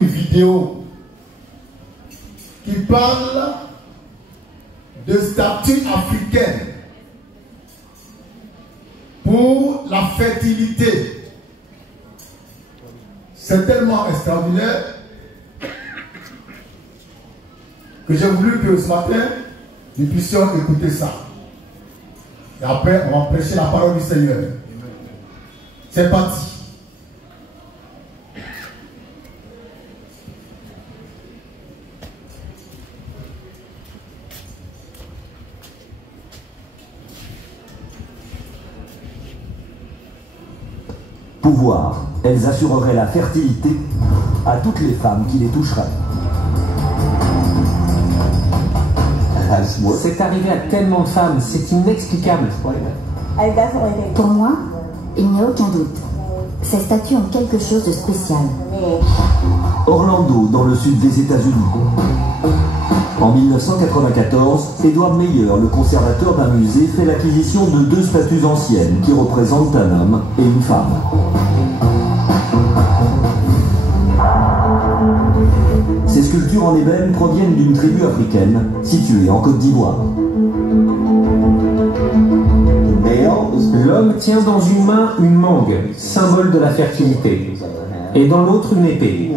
Vidéo qui parle de statues africaines pour la fertilité. C'est tellement extraordinaire que j'ai voulu que ce matin nous puissions écouter ça. Et après, on va prêcher la parole du Seigneur. C'est parti. Pouvoir, elles assureraient la fertilité à toutes les femmes qui les toucheraient. C'est arrivé à tellement de femmes, c'est inexplicable. Pour moi, il n'y a aucun doute. Ces statues ont quelque chose de spécial. Orlando, dans le sud des États-Unis. En 1994, Edward Meyer, le conservateur d'un musée, fait l'acquisition de 2 statues anciennes qui représentent un homme et une femme. Ces sculptures en ébène proviennent d'une tribu africaine située en Côte d'Ivoire. L'homme tient dans une main une mangue, symbole de la fertilité, et dans l'autre une épée.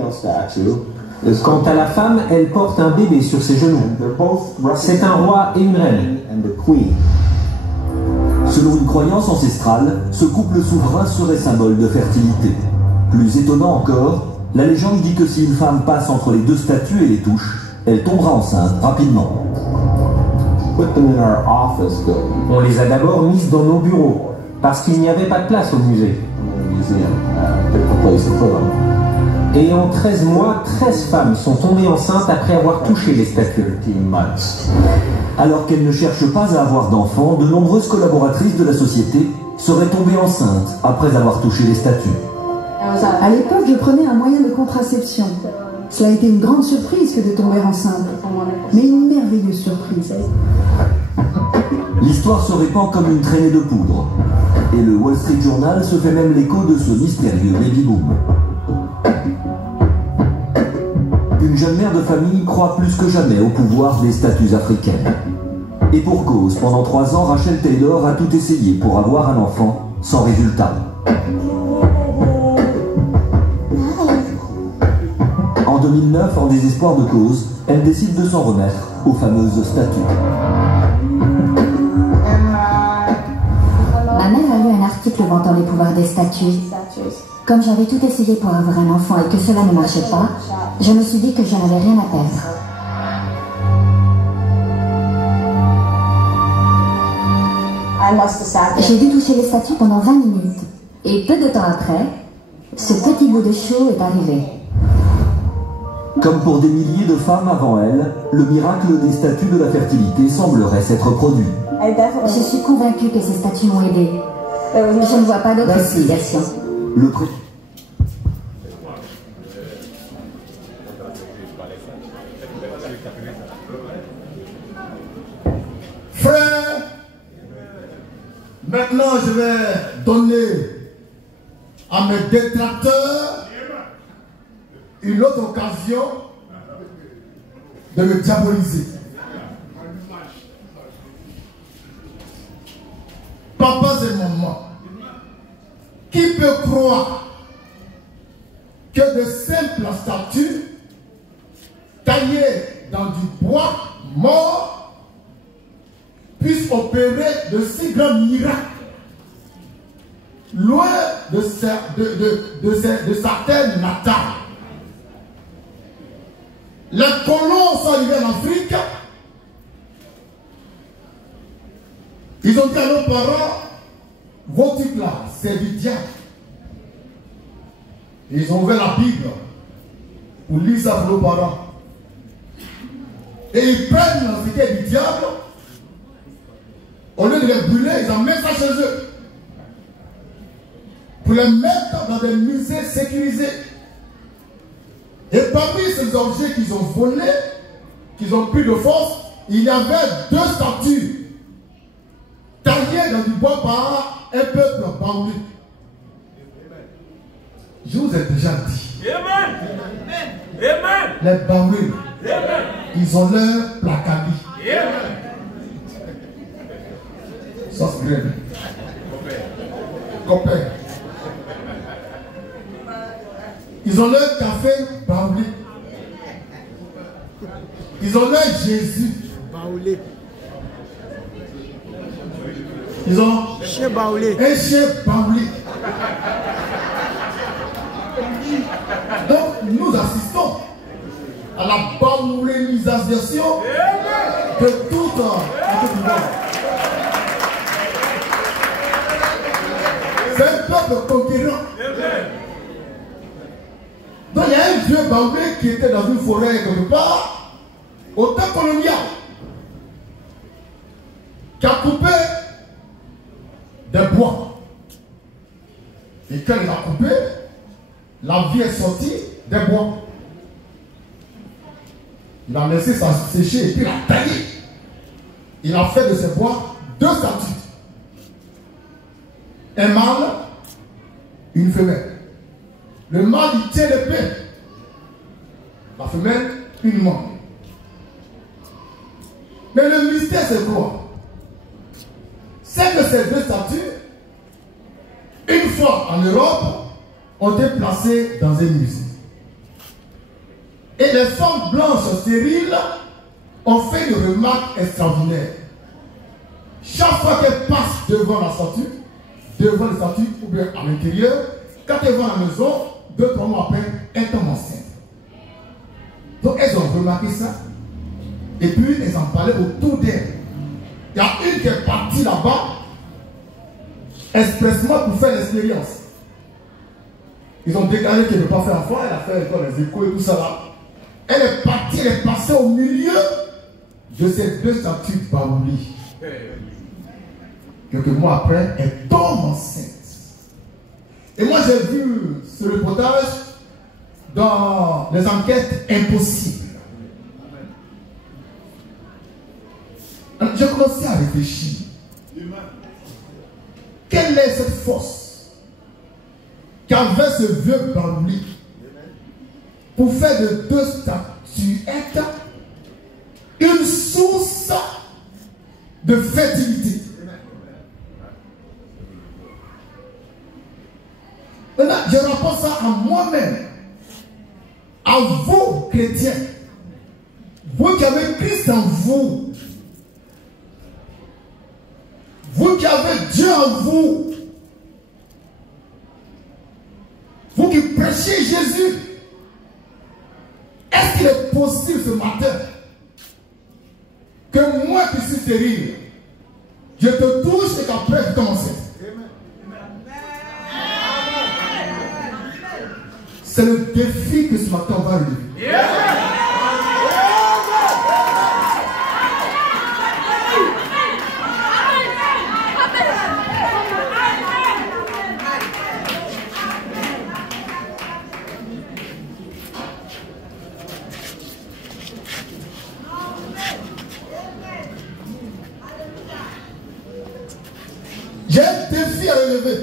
Quant à la femme, elle porte un bébé sur ses genoux. C'est un roi et une reine. Selon une croyance ancestrale, ce couple souverain serait symbole de fertilité. Plus étonnant encore, la légende dit que si une femme passe entre les 2 statues et les touche, elle tombera enceinte rapidement. On les a d'abord mises dans nos bureaux, parce qu'il n'y avait pas de place au musée. Et en 13 mois, 13 femmes sont tombées enceintes après avoir touché les statues. Alors qu'elles ne cherchent pas à avoir d'enfants, de nombreuses collaboratrices de la société seraient tombées enceintes après avoir touché les statues. À l'époque, je prenais un moyen de contraception. Cela a été une grande surprise que de tomber enceinte, mais une merveilleuse surprise. L'histoire se répand comme une traînée de poudre. Et le Wall Street Journal se fait même l'écho de ce mystérieux baby-boom. Une jeune mère de famille croit plus que jamais au pouvoir des statues africaines. Et pour cause, pendant 3 ans, Rachel Taylor a tout essayé pour avoir un enfant, sans résultat. En 2009, en désespoir de cause, elle décide de s'en remettre aux fameuses statues. Ma mère a lu un article vantant les pouvoirs des statues. Comme j'avais tout essayé pour avoir un enfant et que cela ne marchait pas, je me suis dit que je n'avais rien à perdre. J'ai dû toucher les statues pendant 20 minutes. Et peu de temps après, ce petit bout de chou est arrivé. Comme pour des milliers de femmes avant elle, le miracle des statues de la fertilité semblerait s'être produit. Je suis convaincue que ces statues m'ont aidée. Je ne vois pas d'autre explication. Frère, maintenant je vais donner à mes détracteurs une autre occasion de me diaboliser. Papas et mamans, qui peut croire que de simples statues taillées dans du bois mort puissent opérer de si grands miracles loin de certaines natales? Les colons sont arrivés en Afrique. Ils ont dit à nos parents, vos types là, c'est du diable. Ils ont ouvert la Bible pour lire ça pour nos parents. Et ils prennent ce qui est du diable, au lieu de les brûler, ils emmènent ça chez eux. Pour les mettre dans des musées sécurisés. Et parmi ces objets qu'ils ont volés, qu'ils ont pris de force, il y avait 2 statues taillées dans du bois par un peuple bandit. Je vous ai déjà dit Les Bawil, ils ont leur placali. Sauce graine. Copain. Ils ont leur café Bawil. Ils ont leur Jésus. Baoulé. Ils ont Chien Baoulé. un chien Bawil. Donc, nous assistons à la bawulénisation de toute la Côte d'Ivoire. C'est un peuple conquérant. Donc, il y a un vieux Baoulé qui était dans une forêt quelque part, au temps colonial, qui a coupé des bois. Et quand il a coupé, la vie est sortie des bois. Il a laissé ça sécher et puis il a taillé. Il a fait de ces bois 2 statues. Un mâle, une femelle. Le mâle, il tient l'épée. La femelle, une main. Mais le mystère, c'est quoi? C'est que ces 2 statues, une fois en Europe, ont été placées dans un musée. Et les femmes blanches stériles ont fait une remarque extraordinaire. Chaque fois qu'elles passent devant la statue, ou bien à l'intérieur, quand elles vont à la maison, 2-3 mois après, elles tombent enceintes. Donc elles ont remarqué ça. Et puis elles en parlaient autour d'elles. Il y a une qui est partie là-bas, expressement pour faire l'expérience. Ils ont déclaré qu'elle ne veut pas faire enfant, elle a fait les échos et tout ça là. Elle est partie, elle est passée au milieu de ces 2 statues de Baouli. Quelques mois après, elle tombe enceinte. Et moi j'ai vu ce reportage dans les enquêtes impossibles. J'ai commencé à réfléchir. Quelle est cette force qu'avait ce vieux Baouli pour faire de 2 statuettes une source de fertilité? Maintenant, je rapporte ça à moi-même, à vous, chrétiens, vous qui avez Christ en vous, vous qui avez Dieu en vous, vous qui prêchez Jésus. Est-ce qu'il est possible ce matin que moi qui suis stérile, je te touche et qu'après je commence? C'est le défi que ce matin on va relever. J'ai un défi à relever.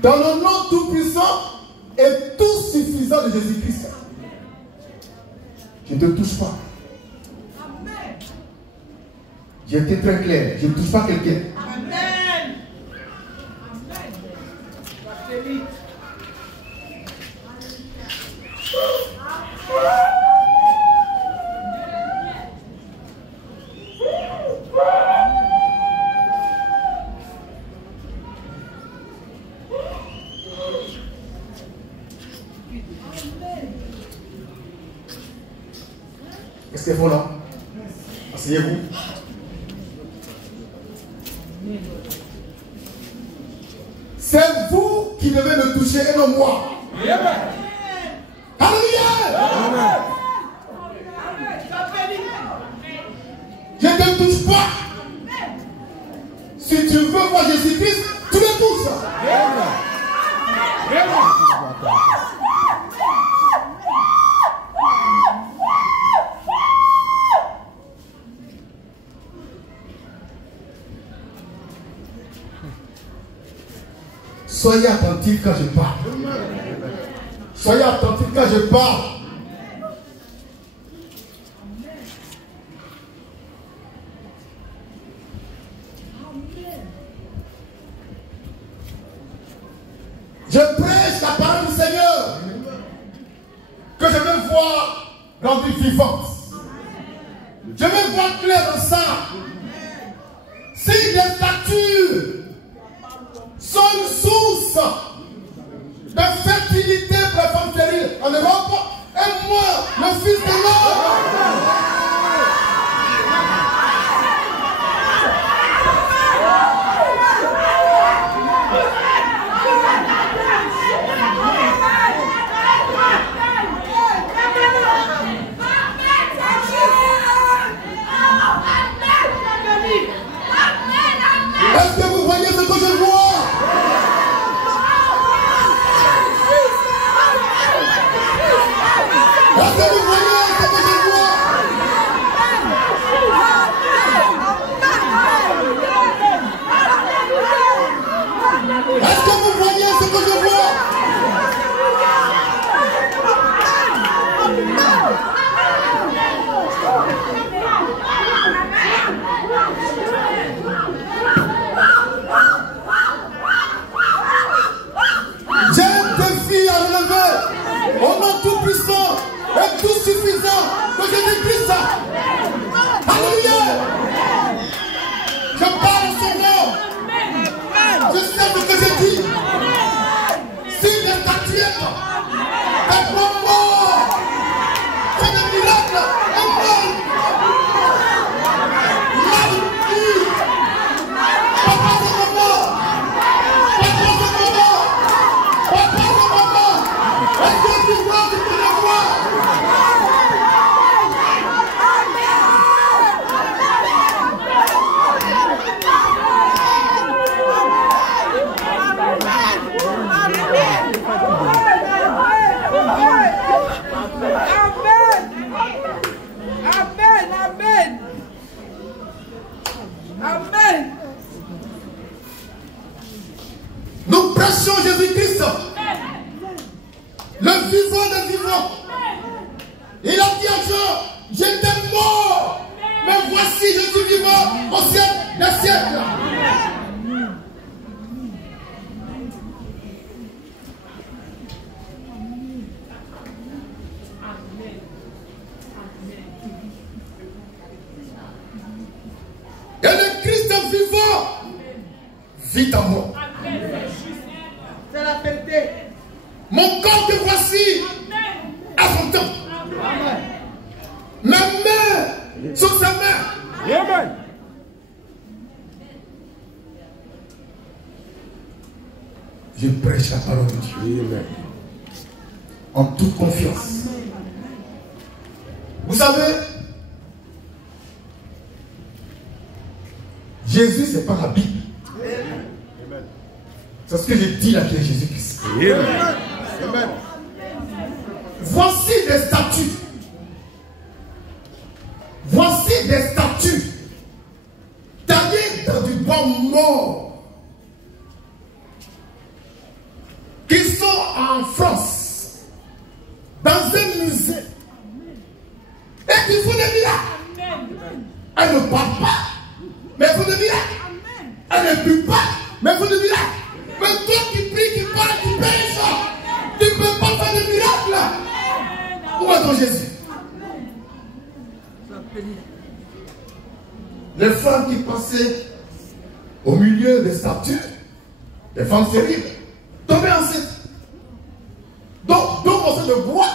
Dans le nom tout-puissant et tout suffisant de Jésus-Christ, je ne te touche pas. J'ai été très clair. Je ne touche pas quelqu'un. Amen. Qu'est-ce qu'ils font là? Asseyez-vous. C'est vous qui devez me toucher et non moi. Alléluia. Je ne te touche pas. Si tu veux voir Jésus-Christ, tu me touches. Soyez attentifs quand je parle. Soyez attentifs quand je parle. Je prêche la parole du Seigneur. Que je veux voir rendue vivante. Je veux voir clair dans ça. Si les statues sont une source de fertilité pour les femmes stériles en Europe, et moi, le Fils de l'homme, est-ce que vous voyez ce que je vois? Est-ce que vous voyez ce que je vois? Est-ce que vous voyez ce que je vois? J'ai un défi à relever au nom tout puissant et tout suffisant de Jésus-Christ. Alléluia. Je parle son nom. Je sais ce que je dis. Si les statuettes, les morts, c'est des miracles, nous prêchons Jésus-Christ, le vivant des vivants. Il a dit à Jean, j'étais mort, mais voici je suis vivant au siècle des siècles. Et le Christ vivant vit en moi. C'est la vérité. Mon corps que voici à son temps. Ma main sur sa main. Amen. Je prêche la parole de Dieu. Amen. En toute confiance. Vous savez, Jésus, c'est pas la Bible. C'est ce que j'ai dit là qui est Jésus-Christ. Amen. Voici des statues. Voici des statues taillées dans du bois mort qui sont en France dans un musée et qui font des miracles. Elle ne parle pas, mais elle fait des miracles. Elle ne prie pas, mais elle fait des miracles. Mais toi qui pries, qui parles, qui pêches, tu ne peux pas faire de miracles. Où est ton Jésus? Les femmes qui passaient au milieu des statues, des femmes stériles, tombaient enceintes. Donc on de bois,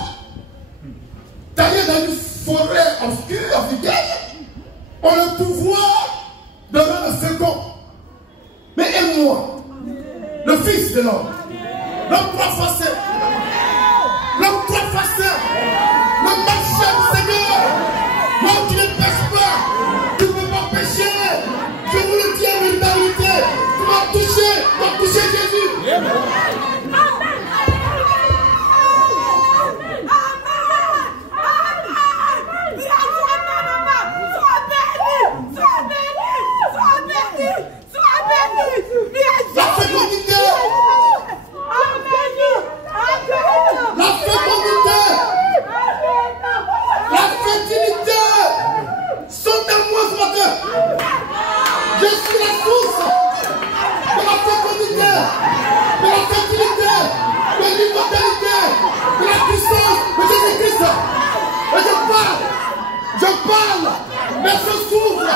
taillé dans une forêt obscure, africaine, ont le pouvoir de rendre second. Mais aime-moi, le Fils de l'homme, l'homme trois-facé, l'homme trois-facé, le marché du Seigneur, l'homme qui ne pêche pas, tu ne peux pas pécher. Je vous le dis en vérité, tu vas toucher Jésus. La fécondité suis la source de la fécondité, de la fertilité, de l'immortalité, de la puissance de Jésus-Christ. Et je parle, mais je souffre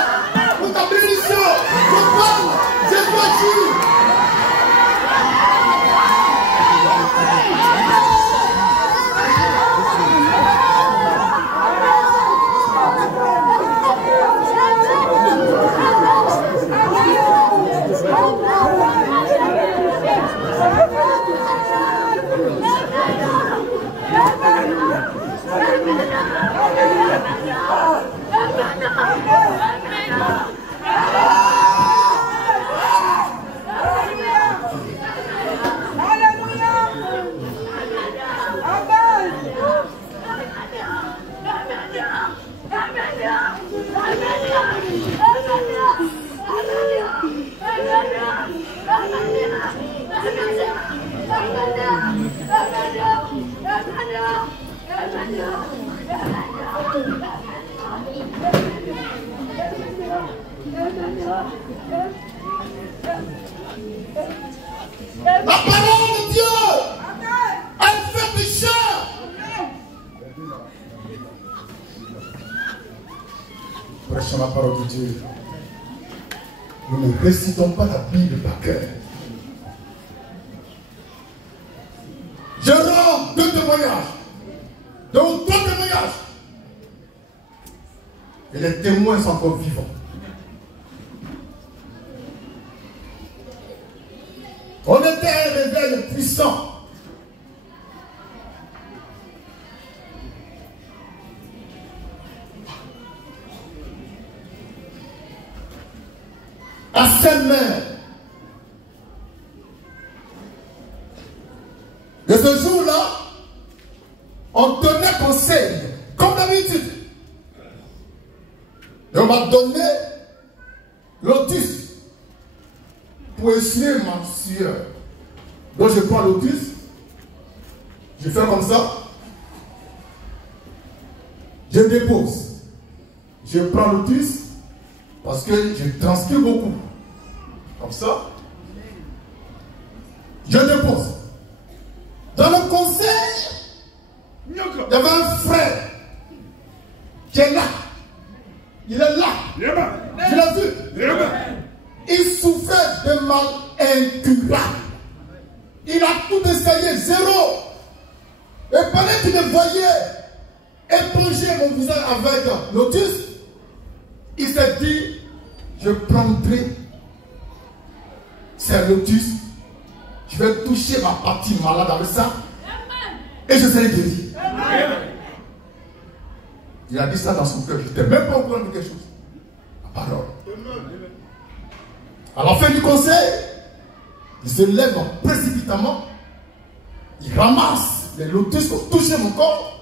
pour ta bénédiction. Je parle, Jésus agit. La parole de Dieu, elle fait pécher. Prêchons la parole de Dieu. Nous ne récitons pas la Bible par cœur. Je rends 2 témoignages. Donc 3 témoignages. Et les témoins sont encore vivants. On était un réveil puissant. À Sainte-Mère. Et ce jour-là, on tenait conseil, comme d'habitude. Et on m'a donné lotus pour essuyer ma sueur. Donc je prends lotus, je fais comme ça, je dépose. Je prends lotus parce que je transpire beaucoup. Comme ça, je dépose. Dans le conseil, il y avait un frère qui est là. Il est là. Je l'ai vu. Il souffrait de mal incurable. Il a tout essayé, zéro. Et pendant qu'il me voyait éponger mon visage avec lotus, il s'est dit, je prendrai ces lotus, je vais toucher ma partie malade avec ça, et je serai guéri. Il a dit ça dans son cœur, je n'étais même pas au courant de quelque chose. La parole. À la fin du conseil, il se lève précipitamment, il ramasse les lotus pour toucher mon corps,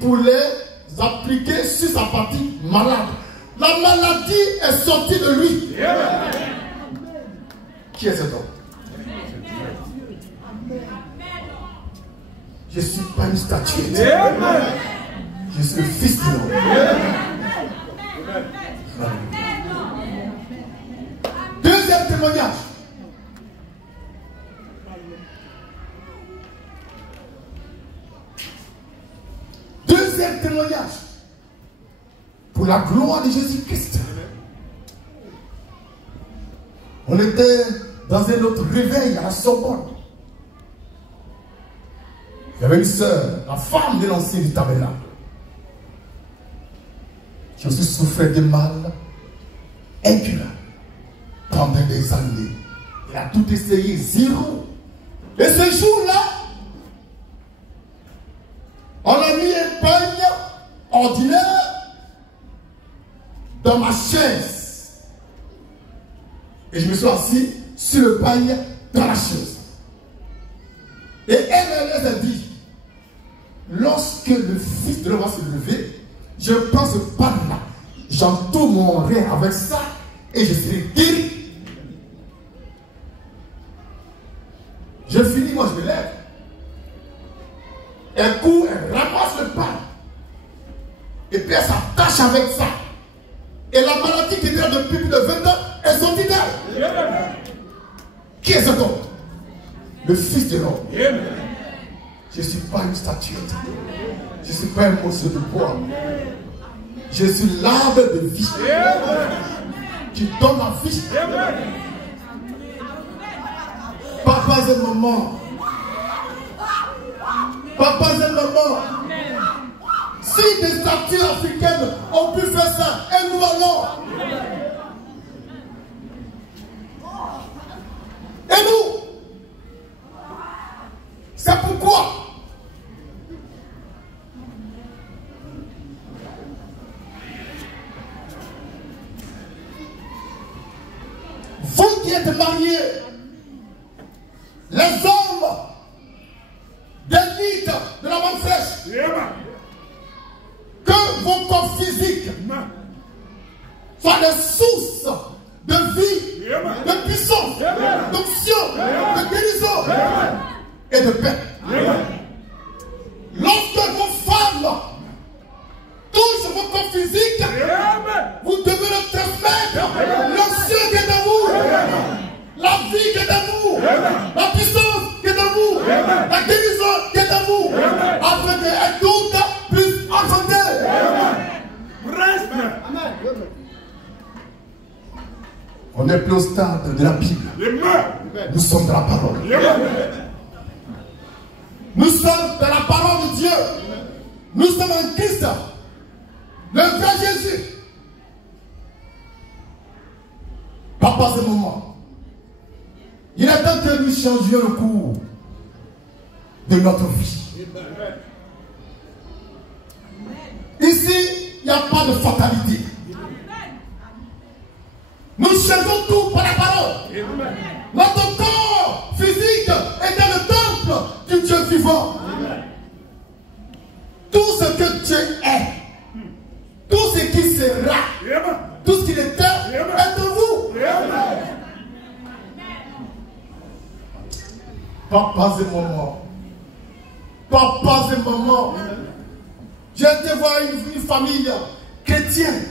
pour les appliquer sur sa partie malade. La maladie est sortie de lui. Qui est cet homme? Je ne suis pas une statuette. Je suis le fils de l'homme. Deuxième témoignage. Deuxième témoignage. Pour la gloire de Jésus-Christ. On était dans un autre réveil à la Sorbonne. Il y avait une sœur, la femme de l'ancien du tabernacle. Je suis souffert de mal incurable pendant des années. Il a tout essayé, zéro. Et ce jour-là, on a mis un peigne ordinaire dans ma chaise. Et je me suis assis sur le peigne dans la chaise. Et elle a dit, lorsque le Fils de l'homme va se lever, je prends ce pan-là, j'entoure mon rein avec ça et je serai guéri. Je finis, moi je me lève. Elle court, elle ramasse le pan. Et puis elle s'attache avec ça. Et la maladie qui était là depuis plus de 20 est cet homme? Le Fils de l'homme. Je ne suis pas une statuette. Je ne suis pas un morceau de bois. Je suis l'arbre de vie. Qui donne la vie. Papa et maman. Papa et maman. Si des statues africaines ont pu faire ça, et nous alors? Et nous? C'est pourquoi vous qui êtes mariés, les hommes d'élite de la main fraîche, que vos corps physiques soient des sources de vie, de puissance, d'onction, de guérison et de paix. Lorsque vos femmes touchent vos corps physiques, vous devez leur transmettre l'onction qui est en vous, la vie qui est en vous, la puissance qui est en vous, la guérison qui est en vous, afin qu'elles toutes puissent enfanter. On n'est plus au stade de la Bible. Nous sommes dans la parole. Nous sommes dans la parole de Dieu. Nous sommes en Christ. Le vrai Jésus. Papa, ce moment. Il est temps que nous changions le cours de notre vie. Ici, il n'y a pas de fatalité. Nous changeons tout par la parole. Notre corps physique est dans le temple du Dieu vivant. Tout ce que Dieu est, tout ce qui sera, tout ce qu'il était, est en vous. Papa et maman, papa et maman, j'ai été voir une famille chrétienne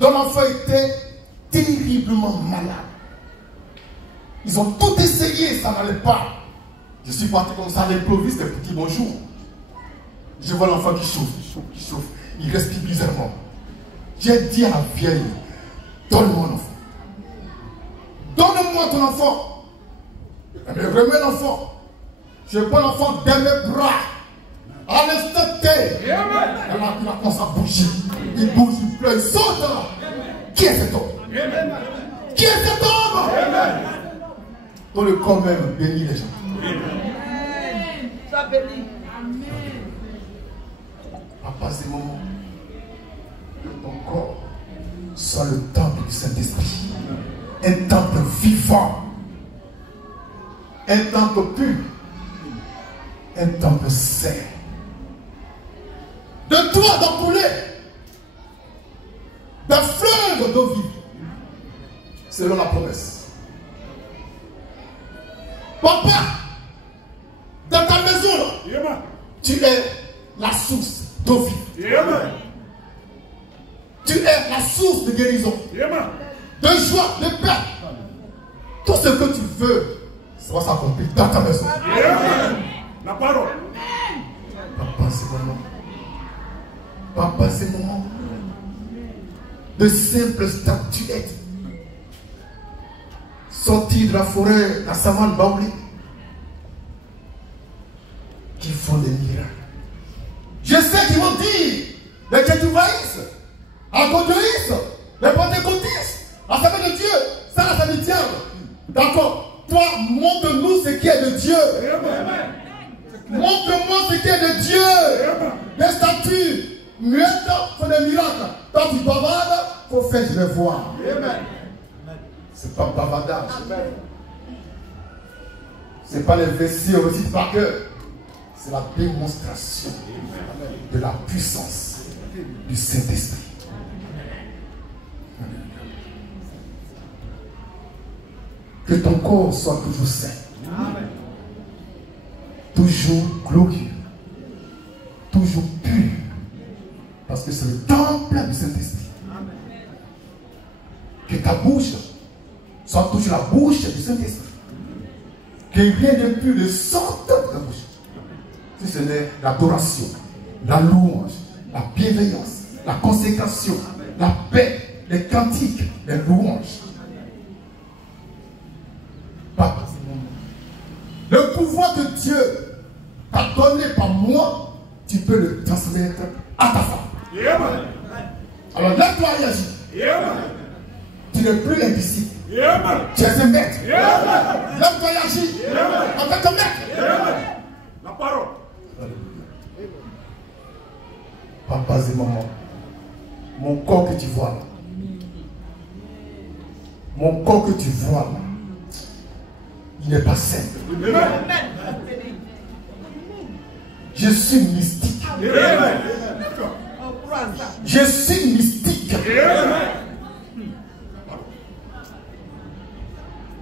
dont l'enfant était terriblement malade. Ils ont tout essayé, ça n'allait pas. Je suis parti comme ça à l'improviste, des petits bonjours. Je vois l'enfant qui chauffe, il respire bizarrement. J'ai dit à la vieille, donne-moi l'enfant. Donne-moi ton enfant. Elle me remet l'enfant. Je prends l'enfant dans mes bras. À l'instant T, elle a commencé à bouger. Il bouge, il pleure, il saute. Qui est cet homme? Qui est cet homme? Dans le corps même, bénis les gens. Ça bénit. Papa, ces moments, que ton corps soit le temple du Saint-Esprit. Un temple vivant. Un temple pur. Un temple saint. De toi d'en couler d'un fleuve d'eau vive, selon la promesse. Papa, dans ta maison, tu es la source d'eau vive. Tu es la source de guérison, de joie, de paix. Tout ce que tu veux sera s'accomplir dans ta maison. La parole. Papa, c'est moment. Papa, c'est moment. De simples statuettes sorties de la forêt, la savane Baouli, qui font des miracles. Je sais qu'ils vont dire les Kétouvaïs, Agodoïs, les Pentecôtistes, la famille de Dieu, ça la famille de Dieu. D'accord. Toi, montre-nous ce qui est de Dieu. Montre-moi ce qui est de Dieu. Des statues muettes font des miracles. Quand tu bavardes, il faut faire, je vais voir. C'est pas bavardage. C'est pas les vessies aussi par cœur. C'est la démonstration de la puissance du Saint-Esprit. Que ton corps soit toujours saint. Toujours glorieux. Toujours pur. Parce que c'est le temple du Saint-Esprit. ta bouche soit touche la bouche du Saint-Esprit. Que rien de plus ne sorte de ta bouche. Si ce n'est l'adoration, la louange, la bienveillance, la consécration, la paix, les cantiques, les louanges. Papa, le pouvoir que Dieu t'a donné par moi, tu peux le transmettre à ta femme. Alors lève-toi et agis. Tu n'es plus indisciple. Tu es un maître. Lève-toi et agis. En tant que maître. La parole. Papa et maman, mon corps que tu vois là, mon corps que tu vois là, il n'est pas simple. Je suis mystique. Je suis mystique.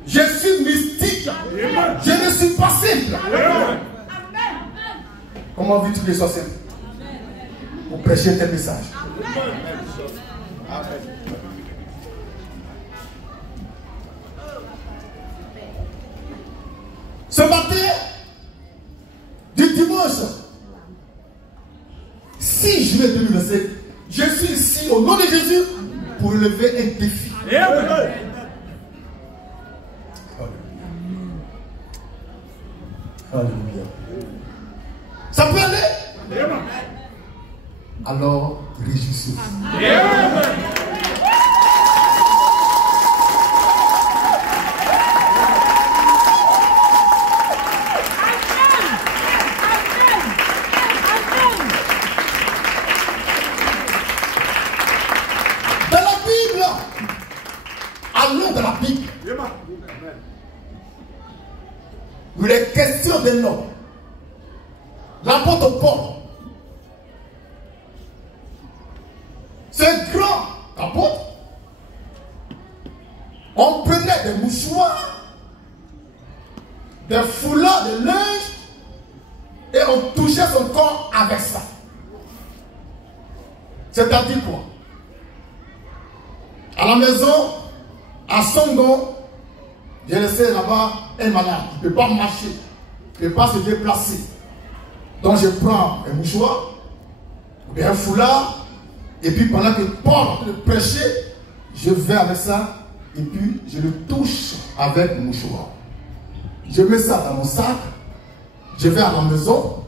Je suis mystique. Je ne suis pas simple. Comment veux-tu que je sois simple? Pour prêcher tes messages. Ce matin du dimanche 6 juillet 2027, je suis ici au nom de Jésus pour lever un défi. Alléluia. Ça peut aller? Alors, réjouissez-vous. Dans la Bible, allons dans la Bible, il est question d'un homme, l'apôtre Paul. C'est grand apôtre. On prenait des mouchoirs, des foulards de linge et on touchait son corps avec ça. C'est-à-dire quoi? À la maison, à Songo, j'ai laissé là-bas un malade. Il ne peut pas marcher, il ne peut pas se déplacer. Donc je prends un mouchoir, ou bien un foulard, et puis pendant que Paul le prêchait, je vais avec ça, et puis je le touche avec le mouchoir. Je mets ça dans mon sac, je vais à la maison,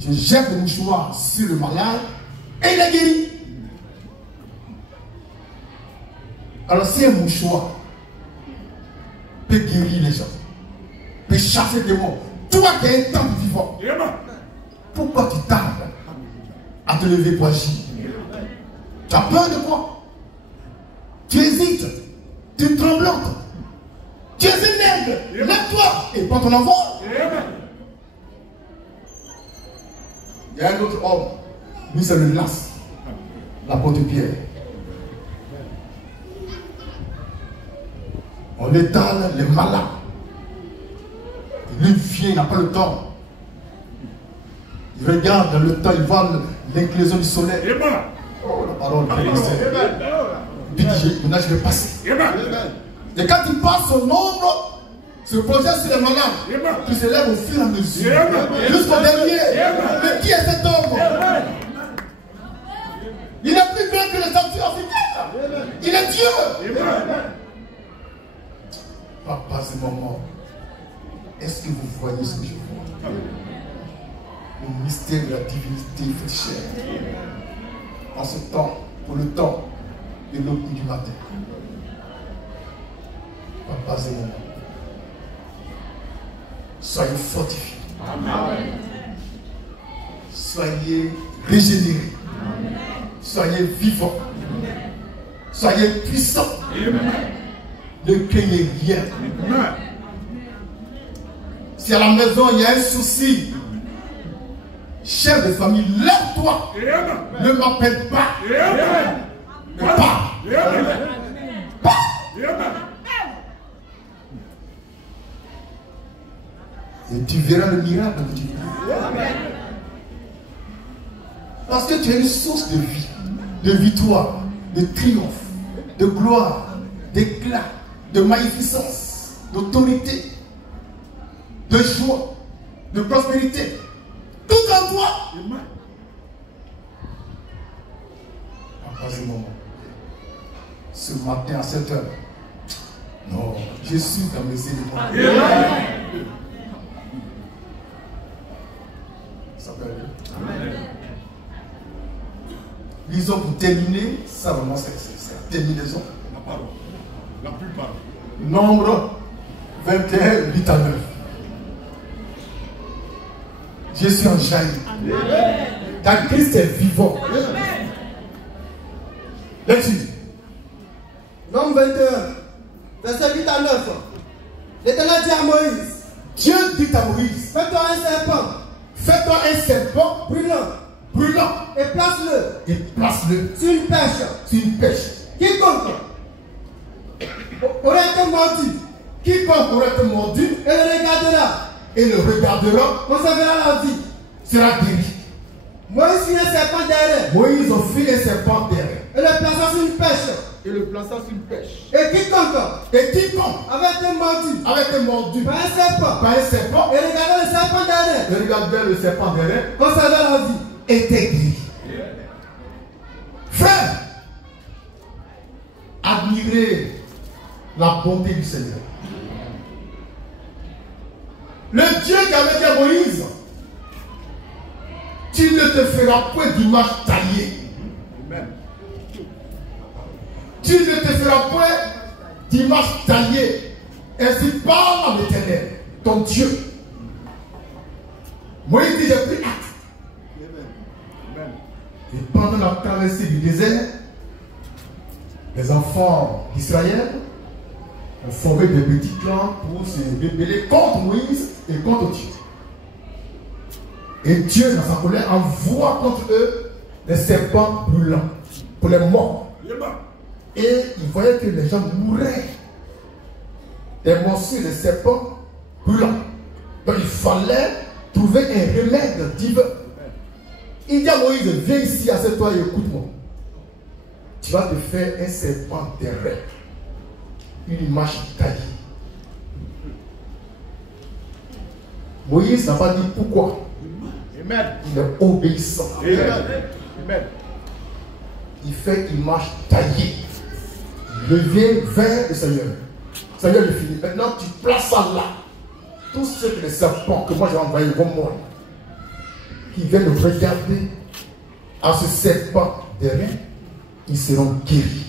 je jette le mouchoir sur le malade, et il est guéri. Alors si un mouchoir peut guérir les gens, peut chasser des démons, toi qui es un temple vivant, pourquoi tu tardes à te lever pour agir? Tu as peur de quoi? Tu hésites, tu tremblotes, tu es un aigle, lève-toi et prends ton envol. Il y a un autre homme, lui c'est le las, l'apôtre Pierre. On étale les malades. Lui vient, il n'a pas le temps. Il regarde dans le temps, il voit l'inclinaison du soleil. Oh, la parole de Dieu. Puis maintenant je vais passer. Et quand il passe son ombre, se projette sur les malades, tu se lèves au fur et à mesure. Jusqu'au dernier. Mais qui est cet ombre? Il est plus grand que les statues africaines. Il est Dieu. Papa, ce moment, est-ce que vous voyez ce que je vois? Le mystère de la divinité fait chair. En ce temps, pour le temps de l'aube du matin. Papa, ce moment, soyez fortifiés. Soyez régénérés. Soyez vivants. Soyez puissants. Ne craignez rien. Si à la maison il y a un souci, chef de famille, lève-toi. Ne m'appelle pas. Ne pas. Et tu verras le miracle que tu veux. Parce que tu es une source de vie, de victoire, de triomphe. de gloire, d'éclat, de magnificence, d'autorité, de joie, de prospérité. Tout en toi. À ce moment, ce matin à 7 heures, non, je suis dans mes éléments. Ça peut aller. Lisons pour terminer, ça vraiment c'est la terminaison. La parole. La plupart. Nombre 21, 8 à 9. Je suis en jailli. Ta Christ est vivant. Là-dessus. Nombre 21, verset 8 à 9. L'Éternel dit à Moïse, Dieu dit à Moïse, fais-toi un serpent fais-toi un serpent brûlant et place-le et place-le sur une pêche. sur une pêche. Quiconque aurait été mordu Quiconque aurait été mordu et le regardera conservera la vie. sera guéri. Moïse fit un serpent derrière Moïse fit un serpent derrière et le plaça sur une pêche. Et quiconque avait été mordu par un serpent et regardait le serpent derrière conservait la vie. était guéri. Frère, admirez la bonté du Seigneur. Le Dieu qui avait dit à Moïse, tu ne te feras point d'image taillée. Tu ne te feras point d'image taillée. Ainsi parle l'Éternel, ton Dieu. Moïse dit, j'ai pris acte. Et pendant la traversée du désert, les enfants d'Israël ont formé des petits clans pour se rebeller contre Moïse et contre Dieu. Et Dieu, dans sa colère, envoie contre eux des serpents brûlants pour les mordre. Et il voyait que les gens mouraient des morsures de serpents brûlants. Donc il fallait trouver un remède divin. Il dit à Moïse, viens ici, assieds-toi et écoute-moi. Tu vas te faire un serpent terrestre, une image taillée. Moïse n'a pas dit pourquoi. Amen. Il est obéissant. Amen. Il fait une image taillée. Il revient vers le Seigneur. Le Seigneur le finit. Maintenant, tu places ça là. Tous ceux que les serpents que moi j'ai envoyés vont mourir. Qui viennent regarder à ce serpent derrière, ils seront guéris.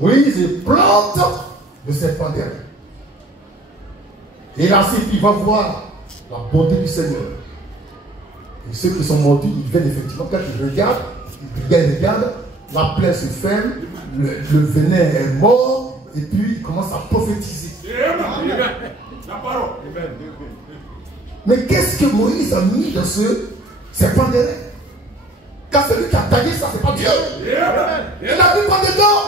Moïse plante le serpent derrière. Et là, il va voir la bonté du Seigneur. Et ceux qui sont mordus, ils viennent effectivement, quand ils regardent, la plaie se ferme, le venin est mort, et puis ils commencent à prophétiser. Amen. La parole. Amen. Mais qu'est-ce que Moïse a mis dans ce serpent derrière? Car celui qui a taillé ça, c'est pas Dieu. Amen. Il a vu pas dedans.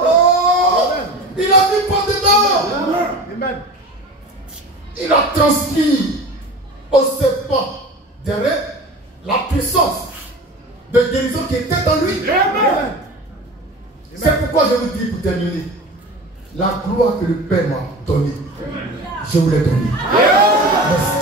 Oh, il a vu pas dedans. Amen. Il a transmis au serpent derrière la puissance de guérison qui était en lui. Amen. C'est pourquoi je vous dis pour terminer, la gloire que le Père m'a donnée, je vous l'ai donnée. Merci.